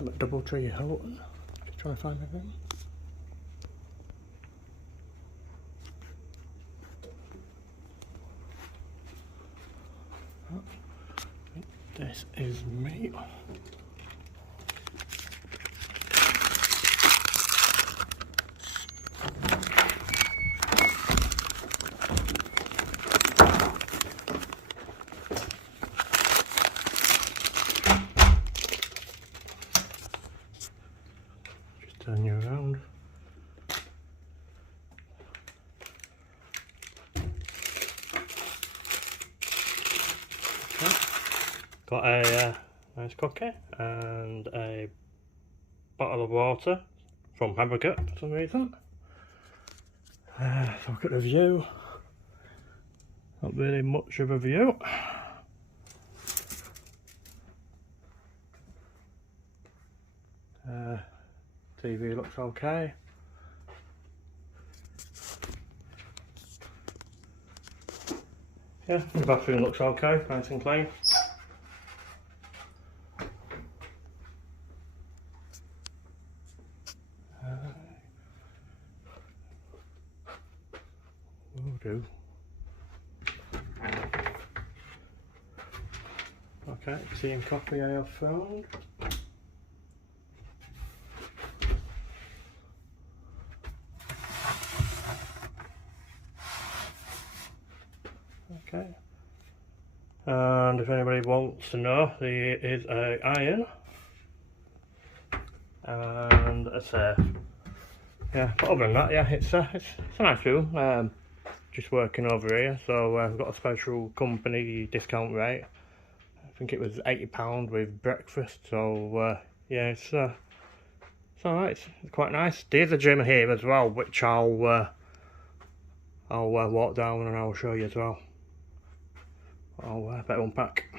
I'm at Doubletree Hilton. Just trying to find everything. This is me. Just turn you around. Okay. Got a nice cookie and a bottle of water from Hamburger for some reason. So look at the view. Not really much of a view. TV looks okay. Yeah, the bathroom looks okay, nice and clean. Will do. Okay, tea and coffee I have found. Okay. And if anybody wants to know, there is an iron and a safe. Yeah, but other than that, yeah, it's a nice room. Just working over here, so I've got a special company discount rate. I think it was £80 with breakfast. So yeah, it's alright. It's quite nice. There's a gym here as well, which I'll walk down and I'll show you as well. I'll better unpack.